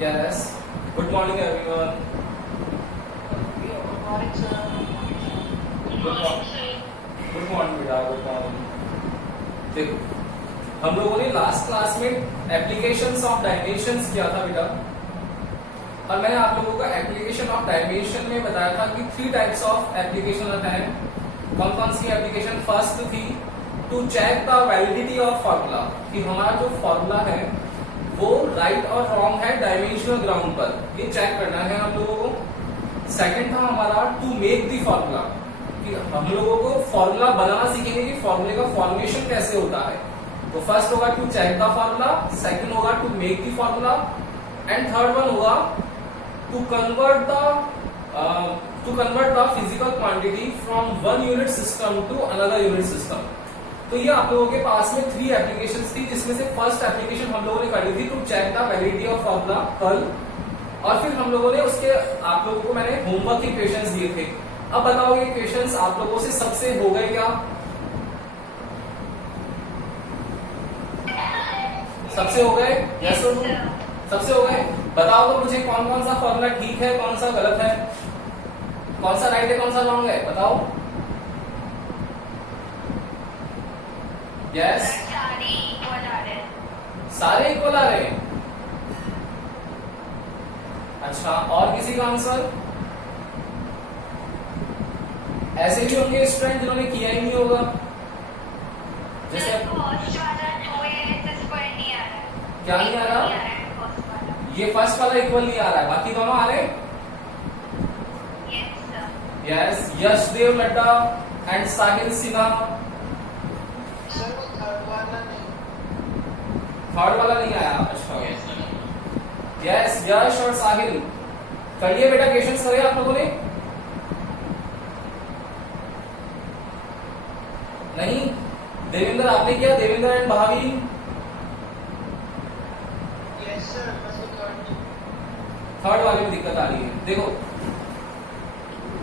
Yes. Good morning, everyone. Good morning, sir. Good morning. Good morning, बेटा. Good morning. देखो, हम लोगों ने लास्ट क्लास में एप्लीकेशंस ऑफ डायमेंशंस किया था बेटा, और मैंने आप लोगों को एप्लीकेशन ऑफ डायमेंशन में बताया था कि 3 टाइप्स ऑफ एप्लीकेशन हैं. कौन कौन सी एप्लीकेशन? फर्स्ट थी to check the validity of formula, कि हमारा जो फॉर्मूला है वो राइट और रॉन्ग है डायमेंशनल ग्राउंड पर, ये चेक करना है हम लोगों को. सेकंड था हमारा टू मेक द फॉर्मूला, कि हम लोगों को फॉर्मूला बनाना सीखेंगे कि फॉर्मूले का फॉर्मेशन कैसे होता है. तो फर्स्ट होगा to check the formula, second होगा to make the formula, and third one होगा to convert the physical quantity from one unit system to another unit system. तो ये आप लोगों के पास में 3 एप्लीकेशंस थी, जिसमें से फर्स्ट एप्लीकेशन हम लोगों ने करी थी to check the validity of formula कल, और फिर हम लोगों ने उसके आप लोगों को मैंने होमवर्क के क्वेश्चंस दिए थे. अब बताओ ये क्वेश्चंस आप लोगों से सबसे हो गए क्या? सबसे हो गए? यस और नो? सबसे हो गए. बताओ तो मुझे कौन कौन सा फॉर्मूला ठीक है, कौन सा गलत है, कौन सा राइट है, कौन सा रॉन्ग है, बताओ. यस, सारे इक्वल आ रहे हैं. अच्छा, और किसी का आंसर? ऐसे भी होंगे स्टूडेंट जिन्होंने किया ही नहीं होगा. जैसे क्या नहीं आ रहा? ये फर्स्ट वाला इक्वल नहीं आ रहा है, बाकी दोनों आ रहे हैं. Yes, Yashdev Ladda and Sahil Sinha. Sir वो थर्ड वाला नहीं. थर्ड वाला नहीं आया. अच्छा, यस, यश और साहिल करिए बेटा, क्वेश्चंस करिए आप लोगों ने. नहीं, देवेंद्र आपने किया? देवेंद्र एंड भावी. यस सर, बस वो थर्ड वाले में दिक्कत आ रही है. देखो,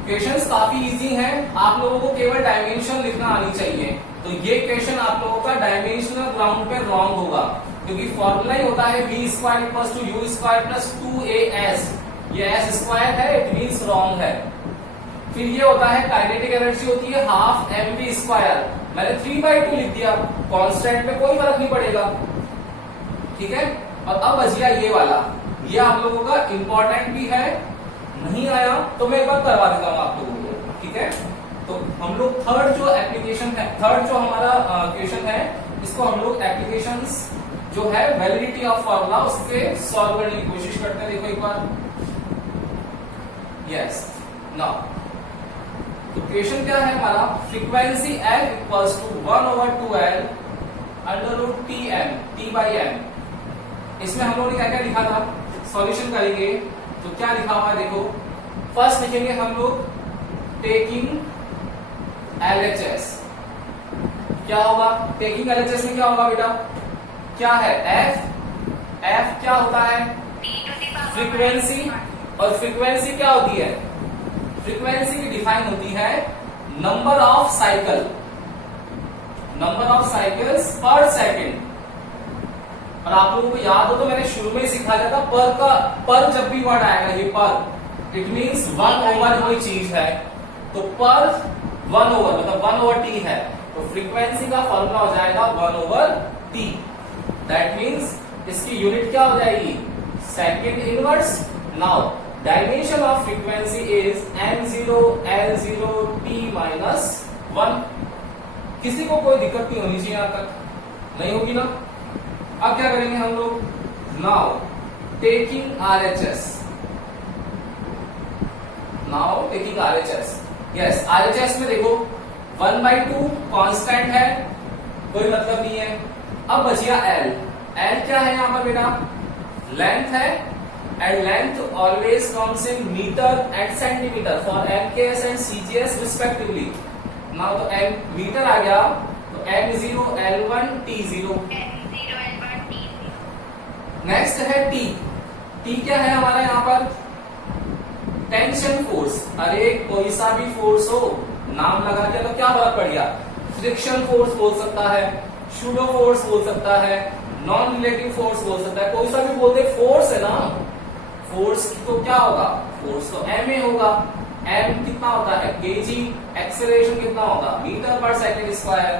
क्वेश्चंस काफी इजी हैं, आप लोगों को केवल डायमेंशन लिखना आनी चाहिए. तो ये क्वेश्चन आप लोगों का डायमेंशनल ग्राउंड पे रॉन्ग होगा, क्योंकि फॉर्मूला ही होता है v square equals to u square plus 2as. ये s स्क्वायर है, इट मींस रॉन्ग है. फिर ये होता है काइनेटिक एनर्जी होती है हाफ mv स्क्वायर. मैंने 3/2 लिख दिया, कांस्टेंट में कोई फर्क नहीं पड़ेगा. ठीक है. और अब बच गया ये वाला, ये आप लोगों का इंपॉर्टेंट भी है. नहीं आया तो मैं एक बार करवा देता हूं आप लोगों को. ठीक है. तो हम लोग थर्ड जो एप्लीकेशन है, थर्ड जो हमारा क्वेश्चन है, इसको हम लोग एप्लीकेशंस जो है वैलिडिटी ऑफ फॉर्मूला उसके सॉल्व करने की कोशिश करते हैं. देखो एक बार. यस, नाउ तो क्वेश्चन क्या है हमारा? Frequency f equals to 1/2l under root t/m. इसमें हम लोगों ने क्या क्या लिखा था? सॉल्यूशन करेंगे तो क्या लिखा हुआ है देखो. फर्स्ट लिखेंगे हम लोग टेकिंग LHS. क्या होगा टेकिंग LHS में? क्या होगा बेटा? क्या है? f क्या होता है? फ्रीक्वेंसी. और फ्रीक्वेंसी क्या होती है? फ्रीक्वेंसी की डिफाइन होती है नंबर ऑफ साइकिल्स पर सेकंड. और आप लोगों को याद हो तो मैंने शुरू में सिखाया था पर जब भी वर्ड आएगा ये पर, इट मींस 1/, कोई चीज है तो पर 1/, मतलब 1/t है, तो फ्रीक्वेंसी का फॉर्मूला हो जाएगा 1/t. दैट मींस इसकी यूनिट क्या हो जाएगी? Second inverse. Now dimension of frequency is n0 l0 t-1. किसी को कोई दिक्कत नहीं होनी चाहिए, यहां तक नहीं होगी ना. अब क्या करेंगे हम लोग? Now taking RHS. Yes, RHS में देखो 1/2 कांस्टेंट है, कोई मतलब नहीं है. अब बच गया L क्या है यहां पर बेटा? लेंथ है, and length always comes in meter and centimeter for MKS and CGS respectively. Now तो m मीटर आ गया, तो m0 l1 t0. नेक्स्ट है t क्या है हमारा यहाँ पर? Tension force. अरे कोई सा भी फोर्स हो, नाम लगा के तो क्या फर्क पड़ गया? फ्रिक्शन फोर्स बोल सकता है, शूडो फोर्स बोल सकता है, नॉन रिलेटिव फोर्स बोल सकता है, कोई सा भी बोल दे, फोर्स है ना. फोर्स तो क्या होगा, फोर्स तो m में होगा। m कितना होता है kg, एक्सेलरेशन कितना होगा मीटर पर सेकंड स्क्वायर।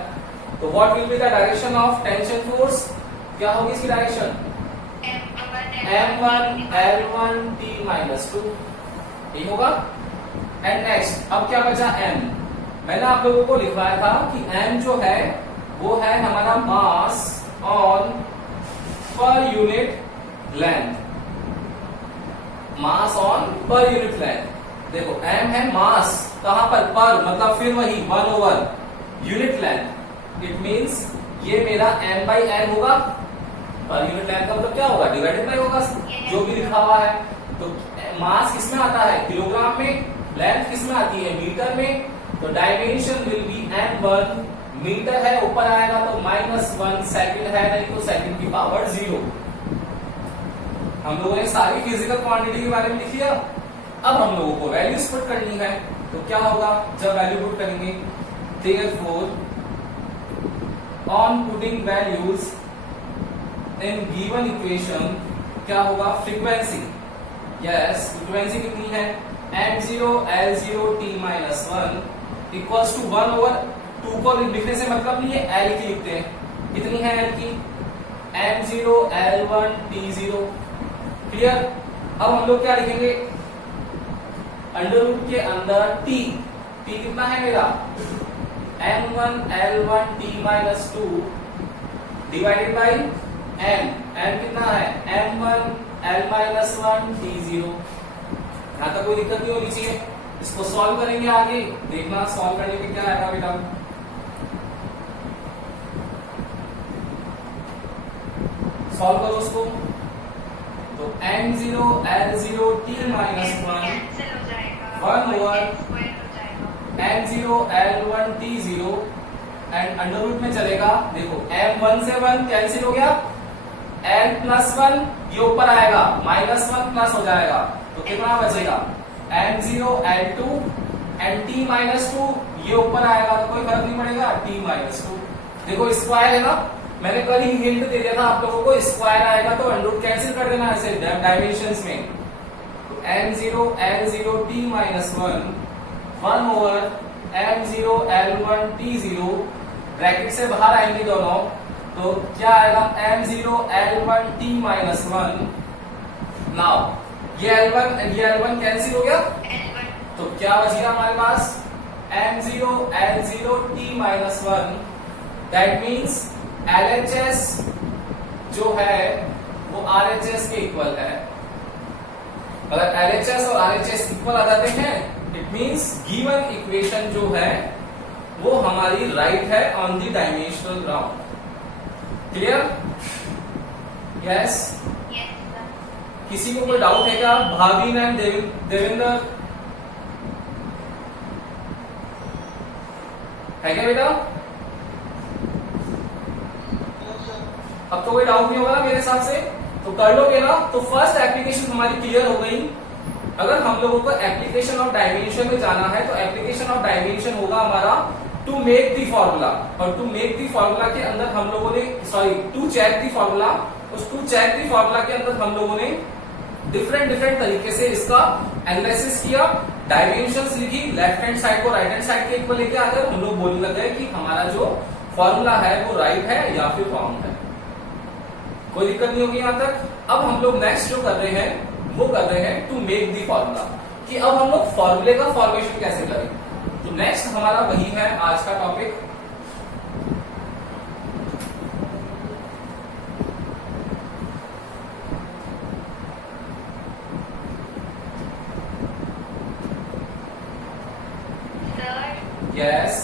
तो what will be the direction of tension force, क्या होगी इसकी direction m1 l1 t minus 2, ये होगा। एंड नेक्स्ट अब क्या बचा m, मैंने आप लोगों को लिखवाया था कि m जो है वो है हमारा मास on per unit length, mass on per unit length. देखो m है मास कहां पर मतलब फिर वही 1 over unit length, it means ये मेरा m बाई n होगा। पर यूनिट लेंथ का मतलब क्या होगा, डिवाइडेड बाई होगा जो भी लिखा हुआ है। तो मास किसमें आता है किलोग्राम में, लेंथ किसमें आती है मीटर में। तो dimension will be m1, metre है ऊपर आएगा तो -1, सेकंड है नहीं तो सेकंड की पावर 0। हम लोगों ने सारी फिजिकल क्वांटिटी के बारे में लिख लिया। अब हम लोगों को वैल्यूज पुट करनी है। तो क्या होगा जब वैल्यू पुट करेंगे, therefore on putting values in given equation क्या होगा, फ्रीक्वेंसी, यस फ्रीक्वेंसी कितनी है m0 l0 t minus 1 equals to 1 over 2 को लिखने से मतलब नहीं है l की लिखते हैं, कितनी है l की m0 l1 t0, क्लियर। अब हम लोग क्या लिखेंगे, अंडर रूट के अंदर t कितना है मेरा m1 l1 t minus 2 divided by m कितना है m1 l minus 1 t0। यहां तक कोई दिक्कत नहीं होनी चाहिए। इसको सॉल्व करेंगे आगे, देखना सॉल्व करने में क्या आएगा बेटा। सॉल्व करो उसको। तो m0 l0 t minus 1 over m0 l1 t0 and under root में चलेगा। देखो m1 से 1 कैंसिल हो गया, l प्लस 1 ये ऊपर आएगा -1 प्लस हो जाएगा तो कितना बचेगा m0 l2 and t minus 2 ये ऊपर आएगा तो कोई फर्क नहीं पड़ेगा t minus 2। देखो स्क्वायर है ना, मैंने कल ही हिंट दे दिया था आप लोगों को, स्क्वायर आएगा तो अंडर रूट कैंसिल कर देना ऐसे डायमेंशंस में। तो m0 l0 t minus 1 over m0 l1 t0 bracket से बाहर आएंगे दोनों तो क्या आएगा m0 l1 t minus 1। Now ये l1 कैंसिल हो गया तो क्या बच गया हमारे पास m0 l0 t minus 1, that means LHS जो है वो RHS के इक्वल है। अगर LHS और RHS इक्वल आ जाते हैं इट मीन्स गिवन इक्वेशन जो है वो हमारी राइट है on the dimensional ground. Clear, yes. किसी को कोई डाउट है क्या, भावीन एंड देवेंद्र है क्या बेटा? अब तो कोई डाउट नहीं होगा ना मेरे हिसाब से, तो कर लोगे ना। तो फर्स्ट एप्लीकेशन हमारी क्लियर हो गई। अगर हम लोगों को एप्लीकेशन ऑफ डायमेंशन में जाना है तो एप्लीकेशन ऑफ डायमेंशन होगा हमारा टू मेक दी फॉर्मूला, और टू मेक दी फॉर्मूला के अंदर हम लोगों ने टू चेक दी फॉर्मूला, उस टू चेक दी फॉर्मूला के अंदर हम लोगों ने डिफरेंट तरीके से इसका एनालिसिस किया, डायमेंशंस लिखी, लेफ्ट हैंड साइड को राइट हैंड साइड के इक्वल लेके आकर हम लोग बोलने लगे कि हमारा जो फॉर्मूला है वो राइट है या फिर रॉन्ग है। कोई दिक्कत नहीं होगी यहां तक। अब हम लोग नेक्स्ट जो कर रहे हैं वो कर रहे हैं टू मेक दी फॉर्मूला, कि अब हम लोग फॉर्मूले का फॉर्मेशन कैसे करें। तो नेक्स्ट हमारा वही है आज का टॉपिक। यस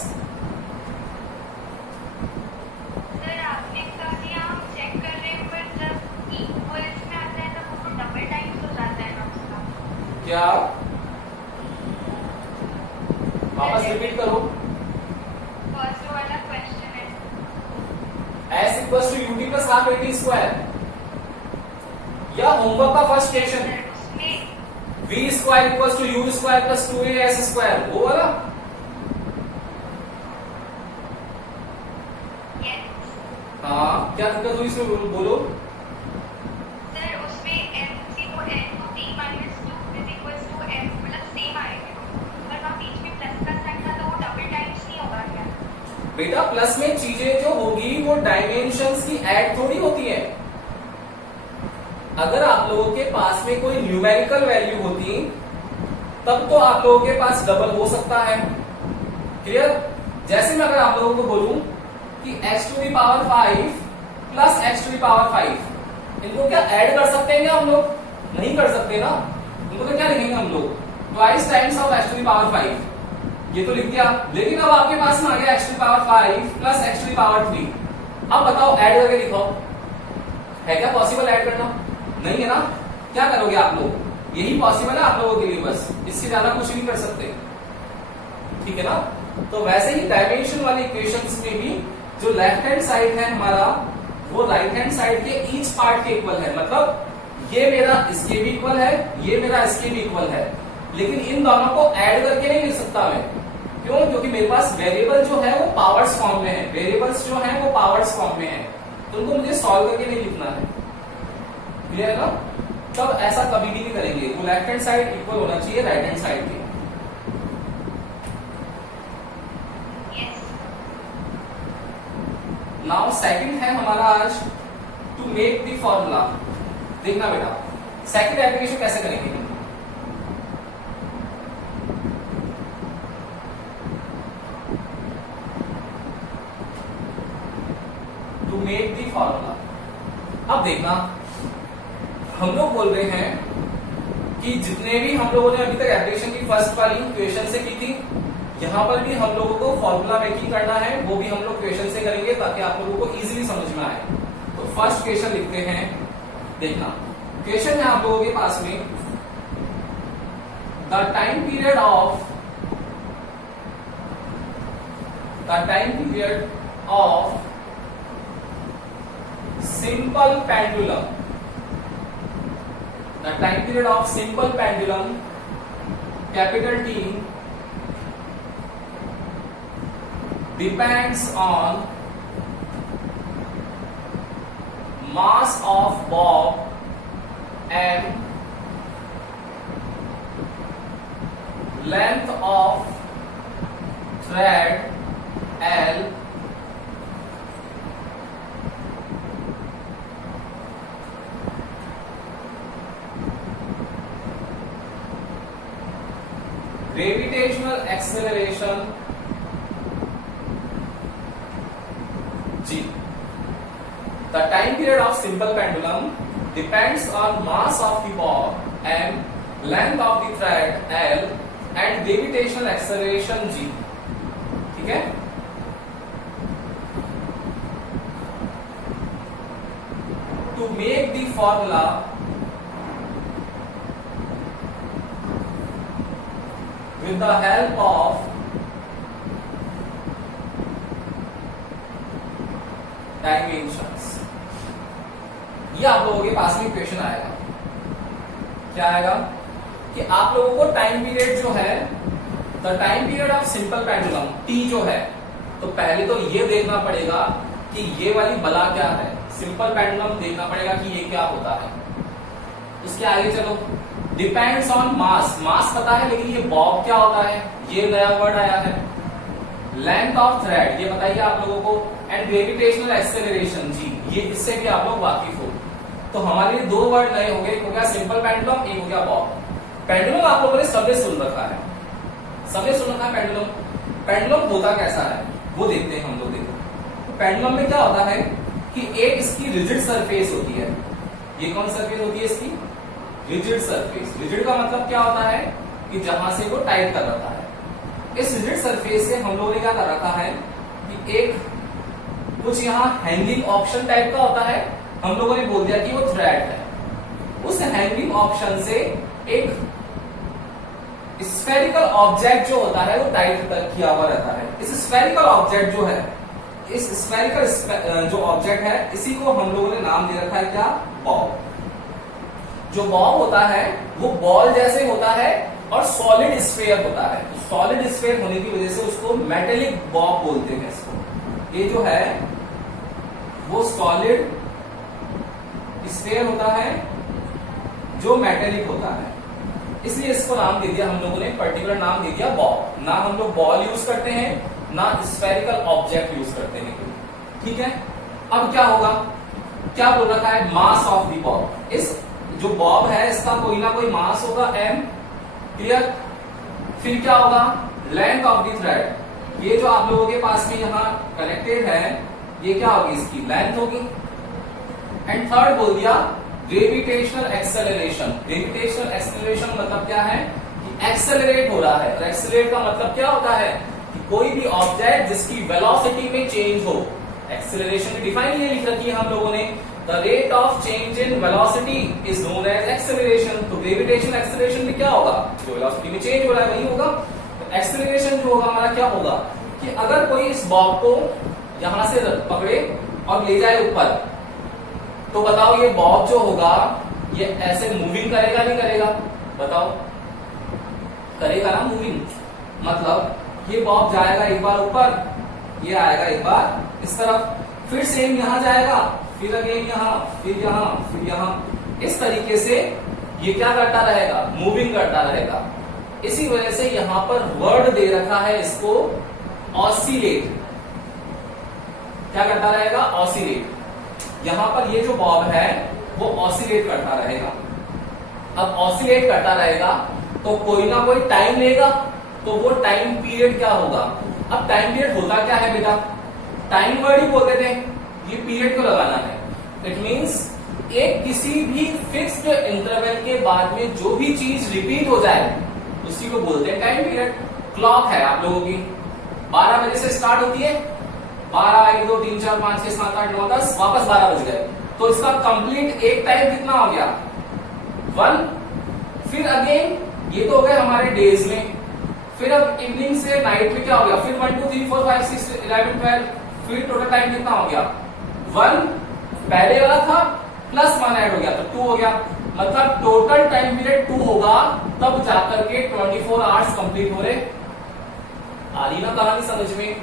सर, आपने कहा कि हम चेक कर रहे हैं पर जब इक्वल्स में आता है तब वो डबल टाइम्स हो जाता है ना उसका। क्या, वापस रिपीट करो। फर्स्ट वाला क्वेश्चन है s equals to ut plus half at square, या होमवर्क का फर्स्ट क्वेश्चन उसमें v square equals to u square plus 2as square, वो वाला। क्या दिक्कत हुई इसमें बोलो। सर उसमें m0 l2 t बेटा प्लस में चीजें जो होगी वो डायमेंशंस की ऐड थोड़ी होती है। अगर आप लोगों के पास में कोई न्यूमेरिकल वैल्यू होती तब तो आप लोगों के पास डबल हो सकता है। क्लियर? जैसे मैं अगर आप लोगों को बोलूं कि x to the power 5 plus x to the power 5, इनको क्या ऐड कर सकते हैं क्या हम लोग? नहीं कर सकते ना। इनको तो क्या लिखेंगे हम लोग? Twice times of x to the power 5, ये तो लिख दिया। लेकिन अब आपके पास में आ गया x to the power 5 plus x to the power 3। अब बताओ ऐड करके दिखाओ, है क्या पॉसिबल ऐड करना? नहीं है ना। क्या करोगे आप लोग? यही पॉसिबल है आप लोगों के लिए, बस इससे ज्यादा कुछ नहीं कर सकते। ठीक है ना। तो वैसे ही डायमेंशन वाली इक्वेशंस में भी जो लेफ्ट हैंड साइड है हमारा वो राइट हैंड साइड के ईच पार्ट के इक्वल है। मतलब ये मेरा इसके भी इक्वल है, ये मेरा इसके भी इक्वल है, लेकिन इन दोनों को ऐड करके नहीं लिख सकता मैं। क्यों? क्योंकि मेरे पास वेरिएबल जो है वो पावर्स फॉर्म में है, वेरिएबल्स जो है वो पावर्स फॉर्म में है, तो उनको मुझे सॉल्व करके नहीं लिखना है। क्लियर है ना? तब ऐसा कभी भी नहीं करेंगे। वो लेफ्ट हैंड साइड इक्वल होना चाहिए राइट हैंड साइड के। नाउ सेकंड है हमारा आज टू मेक द फॉर्मूला। देखना बेटा सेकंड एप्लीकेशन कैसे करेंगे। टू मेक द फॉर्मूला, अब देखना हम लोग बोल रहे हैं कि जितने भी हम लोगों ने अभी तक एप्लीकेशन की फर्स्ट वाली क्वेश्चन से की थी, यहां पर भी हम लोगों को फॉर्मूला मेकिंग करना है, वो भी हम लोग क्वेश्चन से करेंगे ताकि आप लोगों को इजीली समझ में आए। तो फर्स्ट क्वेश्चन लिखते हैं। देखना क्वेश्चन है आप लोगों के पास में, the time period of simple pendulum, the time period of simple pendulum capital T depends on mass of bob m, length of thread L, gravitational acceleration g. The time period of simple pendulum depends on mass of the bob m, length of the thread L and gravitational acceleration g. ठीक है? To make the formula with the help of dimensions, ये आप लोगों के पास में question आएगा। क्या आएगा कि आप लोगों को टाइम पीरियड जो है, the time period of simple pendulum T जो है, तो पहले तो ये देखना पड़ेगा कि ये वाली बला क्या है। सिंपल पेंडुलम देखना पड़ेगा कि ये क्या होता है। उसके आगे चलो, डिपेंड्स ऑन मास, मास पता है लेकिन ये बॉब क्या होता है, ये नया वर्ड आया है। लेंथ ऑफ थ्रेड ये बताइए आप लोगों को, एंड ग्रेविटेशनल एक्सेलरेशन जी, ये इससे भी आप लोग वाकिफ हो। तो हमारे लिए दो वर्ड नए हो गए, एक हो गया सिंपल पेंडुलम, एक हो गया बॉब। पेंडुलम आप लोगों ने सबने सुन रखा है, सबने सुन रखा है पेंडुलम। पेंडुलम होता कैसा है वो देखते हैं हम लोग। देखो पेंडुलम में क्या होता है कि एक इसकी रिजिड सरफेस होती है। ये कौन सरफेस होती है इसकी? Rigid surface. रिजिड का मतलब क्या होता है कि जहां से वो टाइट कर रखा है। इस रिजिड सरफेस से हम लोगों ने क्या कर रखा है कि एक कुछ यहाँ हैंगिंग ऑप्शन टाइप का होता है, हम लोगों ने बोल दिया कि वो थ्रेड है। उस हैंगिंग ऑप्शन से एक स्फेरिकल ऑब्जेक्ट जो होता है वो टाइट किया हुआ रहता है। इस स्फेरिकल ऑब्जेक्ट जो है, इस स्फेरिकल जो ऑब्जेक्ट है, इसी को हम लोगों ने नाम दे रखा है क्या? बॉब। जो बॉब होता है वो बॉल जैसे होता है और सॉलिड स्फेयर होता है। तो सॉलिड स्फेयर होने की वजह से उसको मेटेलिक बॉब बोलते हैं इसको। ये जो है वो सॉलिड स्फेयर होता है जो मेटेलिक होता है, इसलिए इसको नाम दे दिया हम लोगों ने, पर्टिकुलर नाम दे दिया बॉब। ना हम लोग बॉल यूज करते हैं, ना स्फेरिकल ऑब्जेक्ट यूज करते हैं। ठीक है, अब क्या होगा, क्या बोल रखा है, मास ऑफ द बॉब। इस जो बॉब है इसका कोई ना कोई मास होगा m, क्लियर। फिर क्या होगा, लेंथ ऑफ द थ्रेड, ये जो आप लोगों के पास में यहाँ कनेक्टेड है ये क्या होगी, इसकी लेंथ होगी। एंड थर्ड बोल दिया ग्रेविटेशनल एक्सेलरेशन। ग्रेविटेशनल एक्सेलरेशन मतलब क्या है कि एक्सेलरेट हो रहा है, और एक्सेलरेट का मतलब क्या होता है कि कोई भी ऑब्जेक्ट जिसकी वेलोसिटी में चेंज हो। एक्सेलरेशन की डिफाइन ये लिख रखी है हम लोगों ने, the rate of change in velocity is known as acceleration. तो ग्रेविटेशनल एक्सेलरेशन में क्या होगा, जो वेलोसिटी में चेंज हो रहा है वही होगा। तो एक्सेलरेशन जो होगा हमारा क्या होगा कि अगर कोई इस बॉब को यहां से पकड़े और ले जाए ऊपर, तो बताओ ये बॉब जो होगा ये ऐसे मूविंग करेगा नहीं करेगा, बताओ, करेगा ना मूविंग। मतलब ये बॉब जाएगा एक बार ऊपर, ये आएगा एक बार इस तरफ, फिर सेम यहां जाएगा, फिर अगेन यहां, फिर यहां, फिर यहां। इस तरीके से ये क्या करता रहेगा, मूविंग करता रहेगा। इसी वजह से यहां पर वर्ड दे रखा है इसको ऑसिलेट। क्या करता रहेगा, ऑसिलेट। यहां पर ये जो बॉब है वो ऑसिलेट करता रहेगा। अब ऑसिलेट करता रहेगा तो कोई ना कोई टाइम लेगा, तो वो टाइम पीरियड क्या होगा। अब टाइम पीरियड होता क्या है बेटा, टाइम वर्ड ही बोलते थे, ये पीरियड को लगाना है। इट मींस एक किसी भी फिक्स्ड इंटरवल के बाद में जो भी चीज रिपीट हो जाए उसी को बोलते हैं टाइम पीरियड। क्लॉक है आप लोगों की 12 बजे से स्टार्ट होती है, 12, 1, 2, 3, 4, 5, 6, 7, 8, 9, 10, वापस 12 बज गए, तो इसका कंप्लीट एक टाइम कितना हो गया, 1। फिर अगेन ये तो हो गए हमारे डेज में, फिर अब इवनिंग से नाइट में क्या हो गया, फिर 1, 2, 3, 4, 5, 6, 11, 12, फिर टोटल टाइम कितना हो गया 1, पहले वाला था प्लस 1 ऐड हो गया तो 2 हो गया। मतलब टोटल टाइम पीरियड 2 होगा, तब जाकर के 24 आवर्स कंप्लीट हो रहे। आ रही ना कहानी समझ में।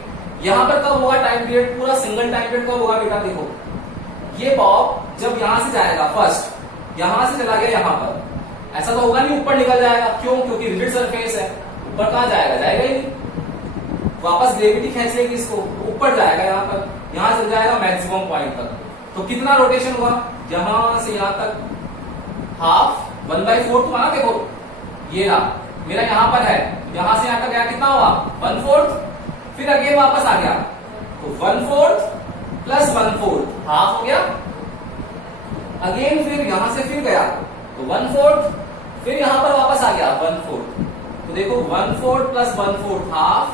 यहां पर कब होगा टाइम पीरियड, पूरा सिंगल टाइम पीरियड कब होगा बेटा, देखो ये बॉब जब यहां से जाएगा, फर्स्ट यहां से चला गया यहां पर, ऐसा तो होगा नहीं ऊपर निकल जाएगा, क्यों, क्योंकि रिजिड सरफेस है, ऊपर कहां जाएगा, जाएगा ही नहीं, वापस ग्रेविटी खींच लेगी इसको, ऊपर जाएगा यहां पर, यहां से जाएगा मैक्सिमम पॉइंट तक। तो कितना रोटेशन हुआ, यहां से यहां तक हाफ, 1/4 हुआ ना, देखो ये रहा मेरा यहां पर है, यहां से यहां तक गया कितना हुआ 1/4, फिर अगेन वापस आ गया तो 1/4 प्लस 1/4 हाफ हो गया। अगेन फिर यहां से फिर गया तो 1/4, फिर यहां पर वापस आ गया 1/4। तो देखो 1/4 प्लस 1/4 हाफ,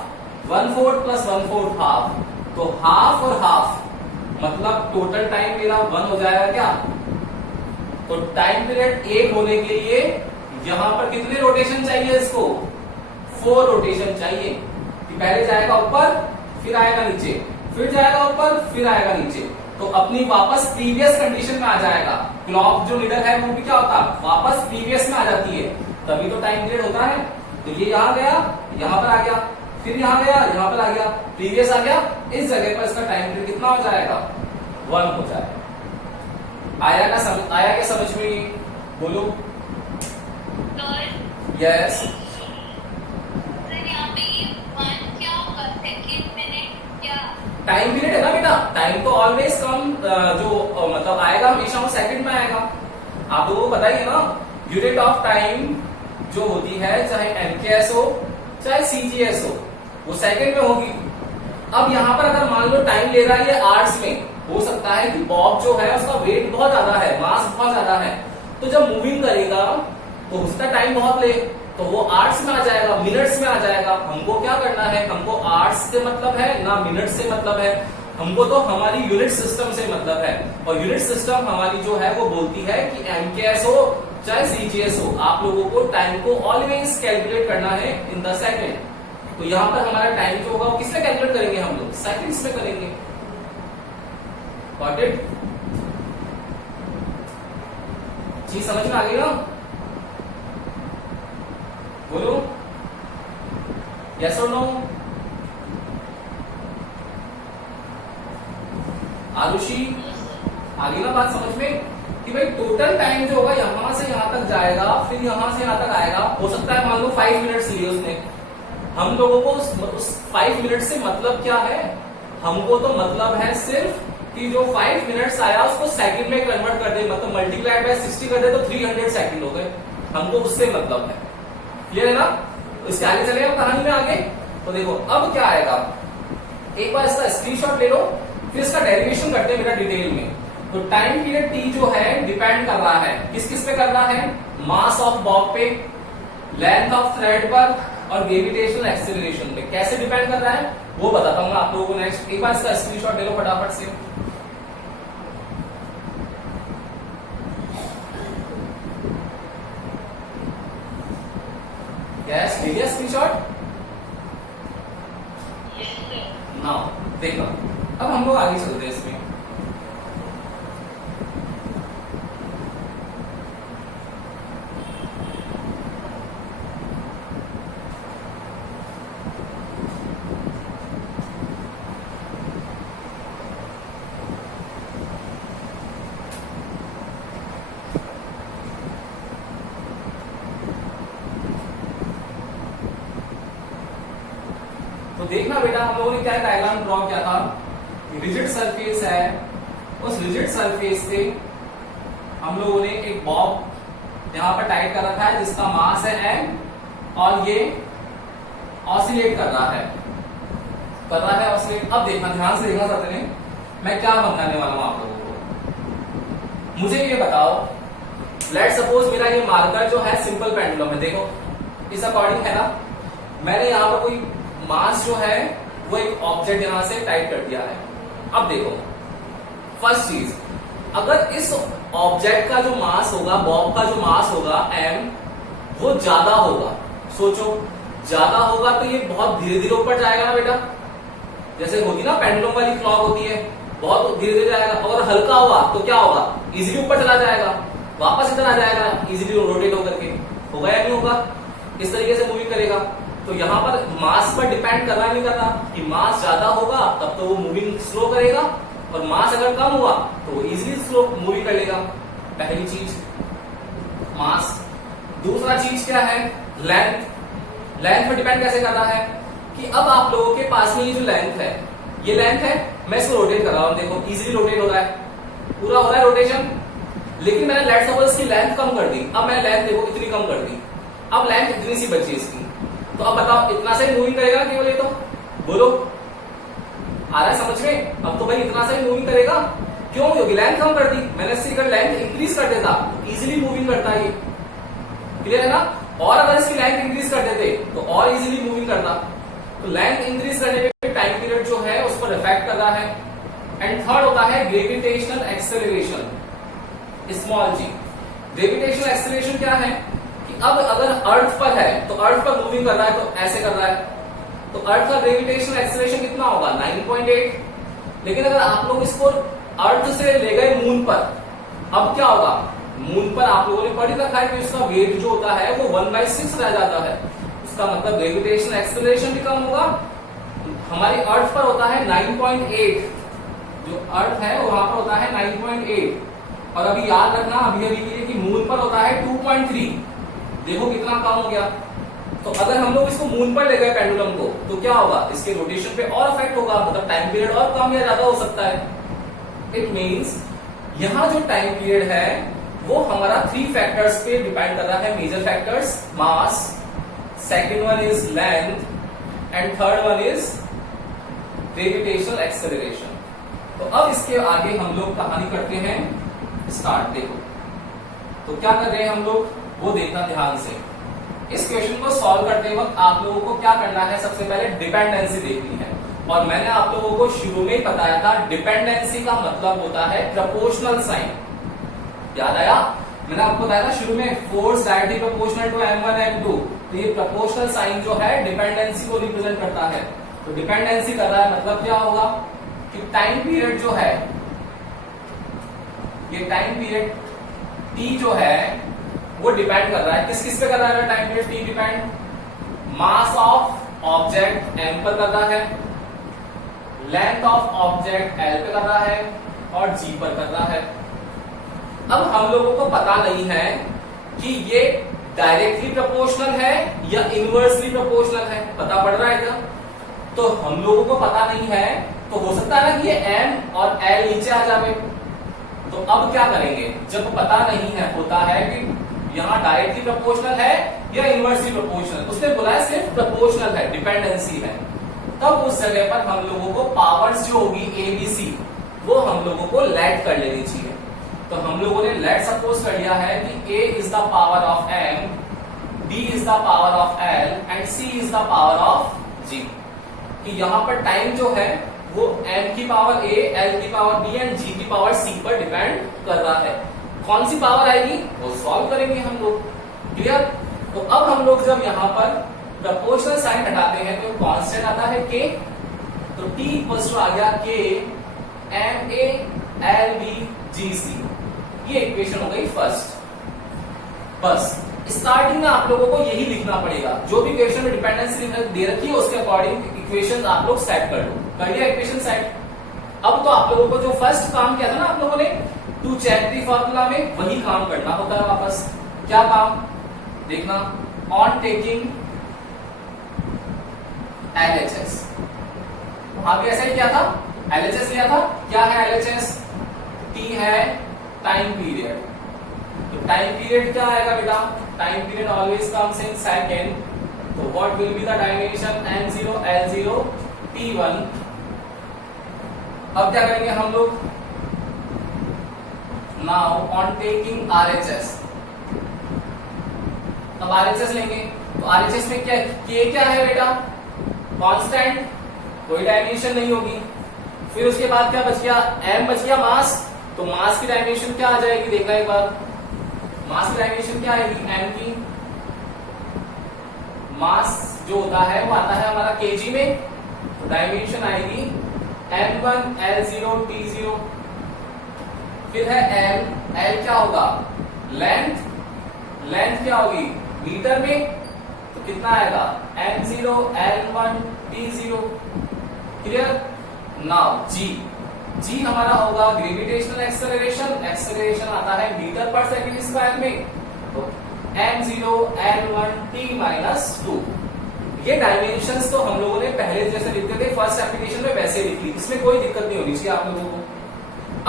1/4 प्लस 1/4 हाफ, तो हाफ और हाफ मतलब टोटल टाइम मेरा 1 हो जाएगा क्या। तो टाइम पीरियड 1 होने के लिए यहां पर कितने रोटेशन चाहिए इसको, 4 रोटेशन चाहिए। कि पहले जाएगा ऊपर, फिर आएगा नीचे, फिर जाएगा ऊपर, फिर आएगा नीचे, तो अपनी वापस प्रीवियस कंडीशन में आ जाएगा। क्लॉक जो नीडल है वो भी क्या होता है, वापस प्रीवियस में आ जाती है, तभी तो टाइम पीरियड होता है। तो ये यहां गया, यहां पर आ गया, फिर यहां गया, यहां पर आ गया, प्रीवियस आ गया, इस जगह पर इसका टाइम पीरियड कितना हो जाएगा 1 हो जाएगा। आया क्या समझ में, बोलो यस। टाइम पीरियड है ना बेटा, टाइम तो ऑलवेज कम जो मतलब आएगा हमेशा वो सेकंड में आएगा। आप लोगों को पता ही है ना, यूनिट ऑफ टाइम जो होती है चाहे एमकेएस हो चाहे सीजीएस हो वो सेकंड में होगी। अब यहां पर अगर मान लो टाइम ले रहा है ये आवर्स में, हो सकता है कि बॉब जो है उसका वेट बहुत ज्यादा है, मास बहुत ज्यादा है, तो जब मूविंग करेगा तो उसका टाइम बहुत ले, तो वो आवर्स में आ जाएगा, मिनट्स में आ जाएगा। हमको क्या करना है, हमको आवर्स से मतलब है ना मिनट से मतलब है, हमको तो हमारी यूनिट सिस्टम से मतलब है। और यूनिट सिस्टम हमारी जो है वो बोलती है कि एमकेएस हो चाहे सीजीएस हो, आप लोगों को टाइम को ऑलवेज कैलकुलेट करना है इन द सेकेंड। तो यहां पर हमारा टाइम जो होगा वो किससे कैलकुलेट करेंगे, हम लोग सेकंड्स में करेंगे। गॉट इट, चीज समझ में आ गई ना, बोलो यस और नो। आरुषि आ गई ना बात समझ में कि भाई टोटल टाइम जो होगा यहां से यहां तक जाएगा, फिर यहां से यहां तक आएगा, हो सकता है मान लो 5 मिनट्स लिए उसने, हम लोगों को उस 5 मिनट से मतलब क्या है? हमको तो मतलब है सिर्फ कि जो 5 मिनट्स आया उसको सेकंड में कन्वर्ट कर दे, मतलब मल्टीप्लाइड बाय 60 कर दे तो 300 सेकंड हो गए। हमको उससे मतलब है। क्लियर है ना? तो इसके आगे चले हम कहानी में आगे। तो देखो अब क्या आएगा, एक बार इसका स्क्रीनशॉट ले लो, फिर इसका डेरिवेशन करते हैं मेरा डिटेल में। तो टाइम पीरियड टी जो है डिपेंड कर रहा है किस किस पे कर रहा है? मास ऑफ बॉब पे, लेंथ ऑफ थ्रेड पर और ग्रेविटेशनल एक्सेलरेशन पे। कैसे डिपेंड कर रहा है वो बताता हूं मैं आप लोगों को नेक्स्ट। एक बार इसका स्क्रीनशॉट ले लो फटाफट से। यस, ले लिया स्क्रीनशॉट? Yes sir. नाउ देखना, अब हम लोग आगे चलते हैं इसमें। तो देखना बेटा, हम लोगों ने क्या डायग्राम ड्रॉ किया था? रिजिड सरफेस है, उस रिजिड सरफेस से हम लोगों ने एक बॉब यहां पर टाइट कर रखा है जिसका मास है m और ये ऑसिलेट कर रहा है ऑसिलेट। अब देखना, ध्यान से देखना चाहते हैं मैं क्या बताने वाला हूं आप लोगों को। मुझे ये बताओ, लेट सपोज मेरा ये मार्कर जो है सिंपल पेंडुलम है, देखो इस अकॉर्डिंग है ना। मैंने यहां पर कोई मास जो है वो एक ऑब्जेक्ट यहां से टाइप कर दिया है। अब देखो, फर्स्ट चीज, अगर इस ऑब्जेक्ट का जो मास होगा, बॉब का जो मास होगा m, वो ज्यादा होगा, सोचो ज्यादा होगा तो ये बहुत धीरे धीरे ऊपर जाएगा ना बेटा। जैसे होती ना पेंडुलम वाली क्लॉक होती है, बहुत धीरे धीरे जाएगा। अगर हल्का होगा तो क्या होगा? इजीली ऊपर चला जाएगा, वापस इधर आ जाएगा, इजीली रोटेट होकर के। होगा या नहीं होगा? इस तरीके से मूविंग करेगा। तो यहाँ पर मास पर डिपेंड कर रहा नहीं कर रहा कि मास ज्यादा होगा तब तो वो मूविंग स्लो करेगा, और मास अगर कम हुआ तो वो इजीली स्लो मूविंग कर लेगा। पहली चीज मास। दूसरा चीज क्या है? लेंथ। लेंथ पर डिपेंड कैसे कर रहा है कि अब आप लोगों के पास में ये जो लेंथ है, ये लेंथ है, मैं इसको रोटेट कर रहा हूं, देखो इजीली रोटेट हो रहा है, पूरा हो रहा है रोटेशन। लेकिन मैंने लेट सपोज इसकी लेंथ कम कर दी, अब मैंने लेंथ देखो इतनी कम कर दी, अब लेंथ इतनी सी बची इसकी। तो अब बताओ इतना से मूविंग करेगा केवल ये? तो बोलो, आ रहा है समझ में? अब तो भाई इतना से मूविंग करेगा। क्यों? क्योंकि लेंथ कम कर दी मैंने, इसकी अगर लेंथ इंक्रीज कर देता तो इजीली मूविंग करता है ये। क्लियर है ना? और अगर इसकी लेंथ इंक्रीज कर देते तो और इजीली मूविंग करता। तो लेंथ इंक्रीज करने पे टाइम पीरियड जो है उस पर इफेक्ट कर रहा है। एंड थर्ड होता है ग्रेविटेशनल एक्सेलरेशन, स्मॉल जी। ग्रेविटेशनल एक्सेलरेशन क्या है कि अब अगर अर्थ पर है तो अर्थ पर मूविंग कर रहा है तो ऐसे कर रहा है, तो अर्थ का ग्रेविटेशनल एक्सेलरेशन कितना होगा? 9.8। लेकिन अगर आप लोग इसको अर्थ से ले गए मून पर, अब क्या होगा? मून पर आप लोगों ने पढ़ ही रखा है कि उसका वेट जो होता है वो 1/6 रह जाता है। उसका मतलब ग्रेविटेशनल एक्सेलरेशन भी कम होगा। हमारी अर्थ पर होता है 9.8, जो अर्थ है वहां पर होता है 9.8। और अभी याद रखना अभी के लिए कि मून पर होता है 2.3। देखो कितना कम हो गया। तो अगर हम लोग इसको मून पर ले गए पेंडुलम को तो क्या होगा? इसके रोटेशन पे और इफेक्ट होगा, मतलब टाइम पीरियड और कम या ज्यादा हो सकता है। इट मींस यहां जो टाइम पीरियड है वो हमारा 3 फैक्टर्स पे डिपेंड कर रहा है। Major factors, mass, second one is length and third one is gravitational acceleration. तो अब इसके आगे हम लोग कहानी करते हैं स्टार्ट। देखो तो क्या कर रहे हैं हम लोग वो देखना ध्यान से। इस क्वेश्चन को सॉल्व करते वक्त आप लोगों को क्या करना है? सबसे पहले डिपेंडेंसी देखनी है। और मैंने आप लोगों को शुरू में ही बताया था डिपेंडेंसी का मतलब होता है प्रोपोर्शनल साइन। याद आया? मैंने आपको बताया था शुरू में force directly proportional to m1 m2। तो ये प्रोपोर्शनल साइन जो है डिपेंडेंसी को रिप्रेजेंट करता है। तो डिपेंडेंसी कर रहा है मतलब क्या होगा कि टाइम पीरियड जो है, ये टाइम पीरियड t जो है वो डिपेंड कर रहा है किस किस पे कर रहा है? Time period t depend mass of object m पर कर रहा है, लेंथ ऑफ ऑब्जेक्ट l पे कर रहा है और g पर कर रहा है। अब हम लोगों को पता नहीं है कि ये डायरेक्टली प्रोपोर्शनल है या इनवर्सली प्रोपोर्शनल है, पता पड़ रहा है क्या? तो हम लोगों को पता नहीं है, तो हो सकता है ना कि ये m और l नीचे आ जावे। तो अब क्या करेंगे, जब पता नहीं है, होता है कि यहाँ डायरेक्टली प्रोपोर्शनल है या इनवर्सली प्रोपोर्शनल, उसने बोला है सिर्फ प्रोपोर्शनल है, डिपेंडेंसी है, तब उस जगह पर हम लोगों को पावर्स जो होगी ए बी सी वो हम लोगों को लेट कर लेनी चाहिए। तो हम लोगों ने लेट सपोज कर लिया है कि a is the power of m, b is the power of l and c is the power of g। कि यहाँ पर टाइम जो है वो m की पावर a, l की पावर b एंड g की पावर c पर डिपेंड कर रहा है। कौन सी पावर आएगी वो सॉल्व करेंगे हम लोग। क्लियर? तो अब हम लोग जब यहाँ पर प्रोपोर्शनल साइन हटाते हैं तो कांस्टेंट आता है k, तो t इक्वल्स टू आ गया k m a l b g c। ये इक्वेशन हो गई फर्स्ट। बस स्टार्टिंग में आप लोगों को यही लिखना पड़ेगा, जो भी इक्वेशन में डिपेंडेंसी दे रखी है उसके अकॉर्डिंग इक्वेशन आप लोग सेट कर लो। कर लिया इक्वेशन सेट? अब तो आप लोगों को जो फर्स्ट काम किया था ना आप लोगों ने टू चेक द फॉर्मूला में, वही काम करना होता है वापस। क्या काम? देखना, ऑन टेकिंग LHS, वहां भी ऐसा ही किया था, LHS लिया था। क्या है LHS? T है टाइम पीरियड। तो टाइम पीरियड क्या आएगा बेटा? Time period always comes in second, तो what will be the dimension? m0 l0 t1। अब क्या करेंगे हम लोग? नाउ ऑन टेकिंग RHS, अब RHS लेंगे तो RHS में क्या k क्या है बेटा? कांस्टेंट, कोई डायमेंशन नहीं होगी। फिर उसके बाद क्या बच गया? m बच गया मास, तो मास की डायमेंशन क्या आ जाएगी? देखना एक बार, मास की डायमेंशन क्या आएगी? m की मास जो होता है वो आता है हमारा kg में, तो डायमेंशन आएगी m1 l0 t0। फिर है l क्या होगा? लेंथ, लेंथ क्या होगी? मीटर में, तो कितना आएगा? m0 l1 t0। Clear? Now g हमारा होगा ग्रेविटेशनल एक्सेलरेशन, एक्सेलरेशन आता है मीटर पर सेकंड स्क्वायर में, तो m0 l1 t -2। ये डायमेंशंस तो हम लोगों ने पहले जैसे लिखते थे फर्स्ट एप्लीकेशन में वैसे लिख ली, इसमें कोई दिक्कत नहीं होनी चाहिए आप लोगों को।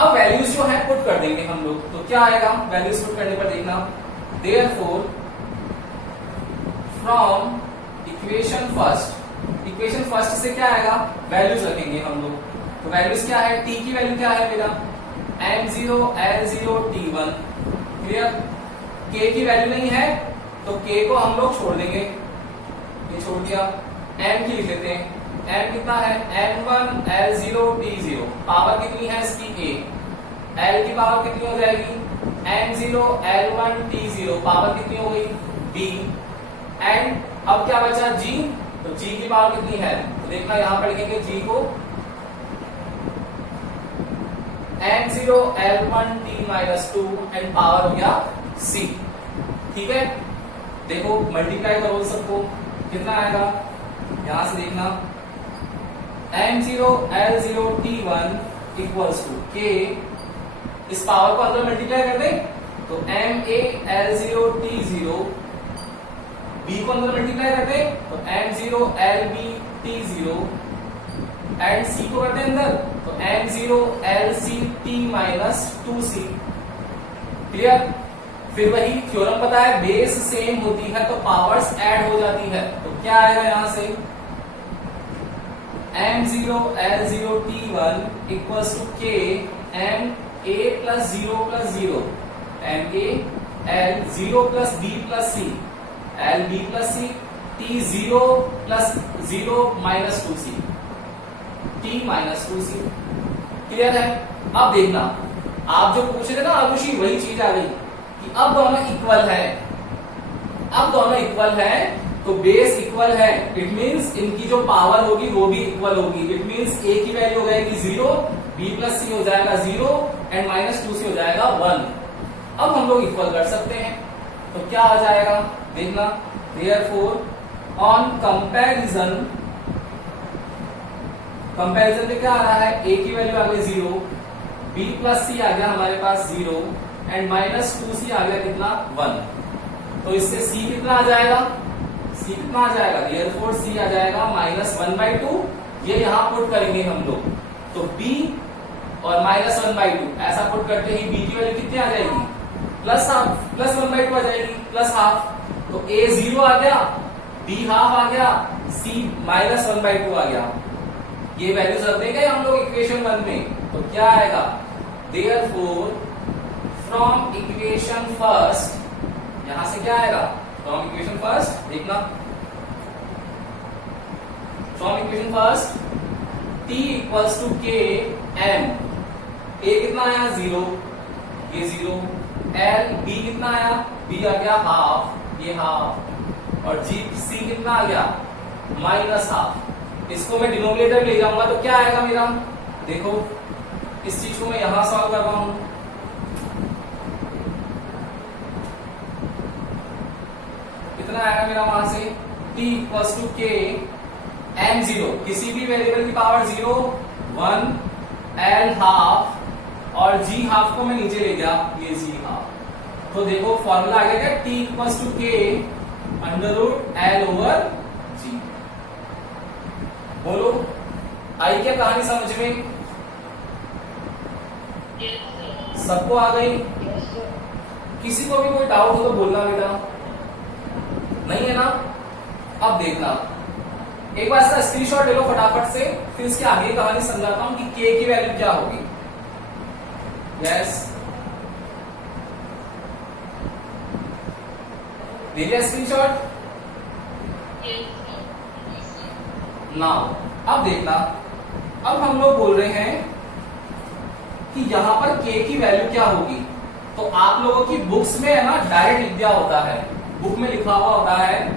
अब वैल्यूज जो है पुट कर देंगे हम लोग, तो क्या आएगा वैल्यूज पुट करने पर? देखना, देयरफॉर फ्रॉम इक्वेशन फर्स्ट से क्या आएगा? वैल्यूज रखेंगे हम लोग। तो वैल्यूज क्या है? t की वैल्यू क्या है मेरा? m0 l0 t1। Clear? k की वैल्यू नहीं है तो k को हम लोग छोड़ देंगे, ये छोड़ दिया। m की लिख लेते हैं, m कितना है? m1 l0 t0। पावर कितनी है इसकी? a। l की पावर कितनी हो जाएगी? m0 l1 t0। पावर कितनी हो गई? b। एंड अब क्या बचा? g। तो g की पावर कितनी है? तो देखना यहां पर लिखेंगे g को m0 l1 t-2 and power हो गया c। ठीक है? देखो मल्टीप्लाई करो सबको, कितना आएगा? यहां से देखना, m0 l0 t1 equals to k, इस पावर को अंदर मल्टीप्लाई कर दें तो ma l0 t0, b को अंदर मल्टीप्लाई कर दें तो m0 lb t0 and c को करते हैं अंदर तो m0 lc t-2c। क्लियर? फिर वही थ्योरम पता है, बेस सेम होती है तो पावर्स ऐड हो जाती है, तो क्या आएगा यहां से? m0 l0 t1 equals to k m a plus 0 plus 0 m a l 0 plus b plus c l b plus c t 0 plus 0 minus 2c t minus 2c। Clear है? अब देखना, आप जो पूछे थे ना आयुषी, वही चीज आ गई कि अब दोनों इक्वल है। अब दोनों इक्वल है तो बेस इक्वल है, इट मींस इनकी जो पावर होगी वो भी इक्वल होगी। इट मींस a की वैल्यू हो जाएगी 0, b प्लस c हो जाएगा 0 एंड माइनस 2c हो जाएगा 1। अब हम लोग इक्वल कर सकते हैं, तो क्या हो जाएगा? देखना, देयरफॉर ऑन कंपैरिजन में क्या आ रहा है? a की वैल्यू आ गई 0, b प्लस c आ गया हमारे पास 0 एंड माइनस 2c आ गया कितना? 1। तो इससे c कितना आ जाएगा, c कितना आ जाएगा, देयरफॉर c आ जाएगा -1/2। ये यहां पुट करेंगे हम लोग, तो b और -1/2 ऐसा पुट करते ही b की वैल्यू कितनी आ जाएगी, +1/2 आ जाएगी, +½ तो a 0 आ गया, b ½ आ गया, c -1/2 आ गया। ये वैल्यूज रख देंगे हम लोग इक्वेशन 1 में, तो क्या आएगा, देयरफॉर फ्रॉम इक्वेशन फर्स्ट, यहां से क्या आएगा, फ्रॉम इक्वेशन फर्स्ट, देखना from equation first t equals to k m, a कितना आया 0, ये 0, l b कितना आया, b आ गया ½ ये ½ और g c कितना आ गया -½ इसको मैं डिनोमिनेटर ले जाऊंगा तो क्या आएगा मेरा, देखो इस चीज को मैं यहां सॉल्व कर रहा हूं, कितना आएगा मेरा वहां से, t equals to k m0, किसी भी वेरिएबल की पावर 0, 1, l ½ और g ½ को मैं नीचे ले गया, ये g½ तो देखो फॉर्मूला आ गया क्या, t equals to k √l/g। बोलो आई क्या कहानी समझ में, सबको आ गई, किसी को भी कोई डाउट हो तो बोलना बेटा, नहीं है ना। अब देखना एक बार इसका स्क्रीनशॉट ले लो फटाफट से, फिर इसके आगे कहानी समझाता हूं कि k की वैल्यू क्या होगी। यस ले लिया स्क्रीनशॉट, नाउ अब देखना, अब हम लोग बोल रहे हैं कि यहां पर k की वैल्यू क्या होगी, तो आप लोगों की बुक्स में है ना डायरेक्ट लिख दिया होता है, बुक में लिखा हुआ होता है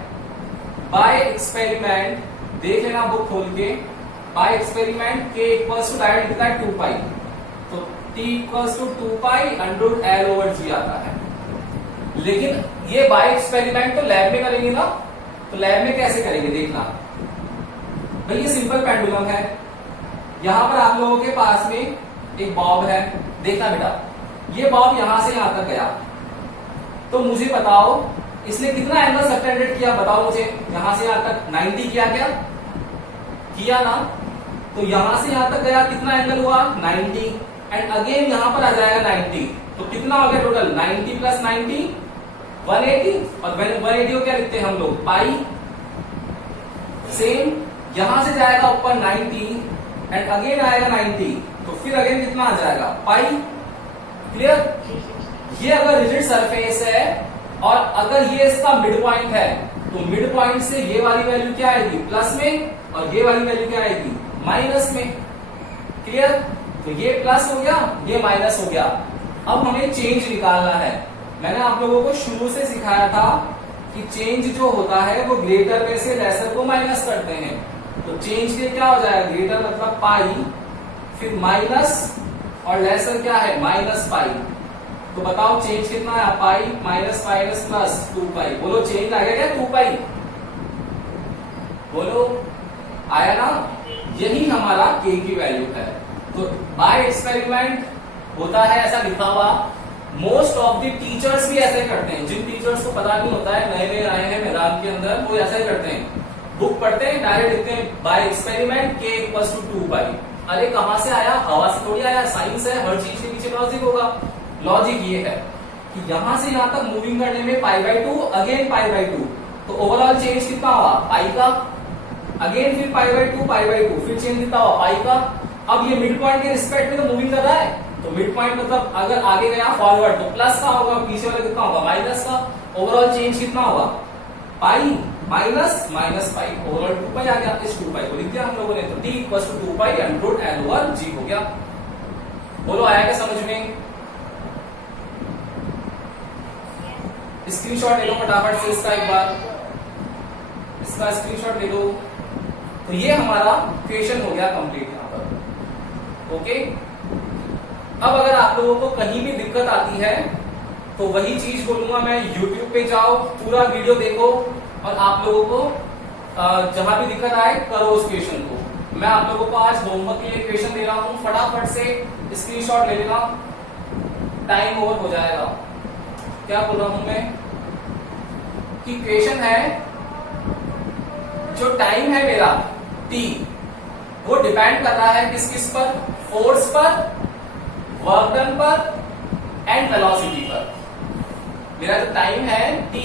बाय एक्सपेरिमेंट, देख लेना बुक खोल के, by experiment k equals to direct लिखता है 2π, तो t इक्वल्स टू 2π √l/g आता है। लेकिन ये बाय एक्सपेरिमेंट तो लैब में करेंगे ना, तो लैब में कैसे करेंगे देखना भाई, ये सिंपल पेंडुलम है, यहां पर आप लोगों के पास में एक बॉब है, देखना बेटा ये बॉब यहां से यहां तक गया, तो मुझे बताओ इसने कितना एंगल सबटेंडेड किया, बताओ मुझे, यहां से यहां तक 90 किया क्या, किया ना, तो यहां से यहां तक गया कितना एंगल हुआ 90, एंड अगेन यहां पर आ जाएगा 90, तो कितना हो गया टोटल 90 + 90 180, और 180 को क्या लिखते हैं हम लोग पाई, सेम यहां से जाएगा ऊपर 90 एंड अगेन आएगा 90, तो फिर अगेन कितना आ जाएगा पाई, क्लियर। ये अगर रिजिड सरफेस है और अगर ये इसका मिड पॉइंट है, तो मिड पॉइंट से ये वाली वैल्यू क्या आएगी प्लस में, और ये वाली वैल्यू क्या आएगी माइनस में, क्लियर। तो ये प्लस हो गया, ये माइनस हो गया। अब हमें चेंज निकालना है, मैंने आप लोगों को शुरू से सिखाया था कि चेंज जो होता है वो ग्रेटर में से लेसर को माइनस करते हैं, तो चेंज के क्या हो जाएगा, ग्रेटर मतलब पाई, फिर माइनस और लेसर क्या है -π, तो बताओ चेंज कितना है, पाई माइनस माइनस प्लस 2π, बोलो चेंज आ गया क्या 2π, बोलो आया ना, यही हमारा k की वैल्यू है। तो बाय एक्सपेरिमेंट होता है ऐसा लिखा हुआ, मोस्ट ऑफ द टीचर्स भी ऐसे करते हैं, जिन टीचर्स को पता नहीं होता है, नए नए आए हैं मैदान के अंदर, वो ऐसा ही करते हैं, बुक पढ़ते हैं डायरेक्ट लिखते हैं by experiment k equals to 2π। अरे कहां से आया, हवा से थोड़ी आया, साइंस है, हर चीज के पीछे लॉजिक होगा। लॉजिक ये है कि यहां से यहां तक मूविंग करने में π/2 अगेन π/2, तो ओवरऑल चेंज कितना हुआ पाई का, अगेन फिर π/2 फिर चेंज कितना हुआ पाई का। अब ये मिड पॉइंट के रिस्पेक्ट में तो मूविंग कर रहा है, तो मिड पॉइंट मतलब अगर आगे गया फॉरवर्ड तो प्लस का होगा, पीछे वाला कितना होगा माइनस का। ओवरऑल चेंज कितना होगा पाई माइनस -π, ओवरऑल 2π आ गया, इस 2π को लिख दिया हम लोगों ने, तो t इक्वल्स टू 2π √l/g हो गया। बोलो आया क्या समझ में, स्क्रीनशॉट ले लो फटाफट से इसका, एक बार इसका स्क्रीनशॉट ले लो। तो ये हमारा क्वेश्चन हो गया कंप्लीट यहां पर, ओके। अब अगर आप लोगों को कहीं भी दिक्कत आती है तो वही चीज बोलूंगा मैं, YouTube पे जाओ, पूरा वीडियो देखो, और आप लोगों को जहां भी दिक्कत आए करो उस क्वेश्चन को। मैं आप लोगों को आज होमवर्क के लिए क्वेश्चन दे रहा हूं, फटाफट से स्क्रीनशॉट ले लेना, टाइम ओवर हो जाएगा। क्या बोल रहा हूं मैं, कि क्वेश्चन है जो टाइम है मेरा t वो डिपेंड कर रहा है किस किस पर, फोर्स पर, वर्क डन पर एंड वेलोसिटी पर। मेरा जो टाइम है t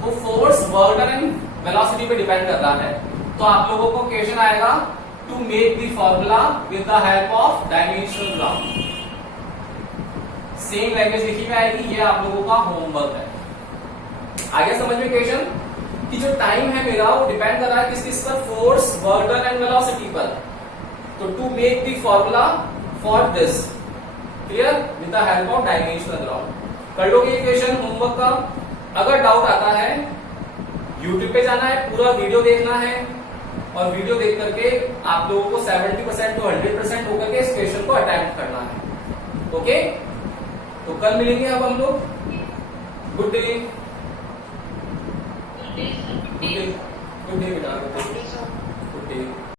वो force, work done and velocity पे डिपेंड कर रहा है। तो आप लोगों को क्वेश्चन आएगा to make the formula with the help of dimensional graph. Same language लिखी में आएगी, ये आप लोगों का होमवर्क है। आगे समझ में क्वेश्चन कि जो टाइम है मेरा वो डिपेंड कर रहा है किस किस पर, force, work done and velocity पर। तो to make the formula for this, clear, with the help of dimensional graph. कर लोगे ये क्वेश्चन होमवर्क का। अगर डाउट आता है यूट्यूब पे जाना है, पूरा वीडियो देखना है और वीडियो देख करके आप लोगों को 70% टू 100% होकर के इस क्वेश्चन को अटेम्प्ट करना है। ओके, तो कल मिलेंगे अब हम लोग। Good day. Good day sir. Good day बेटा, गुड डे।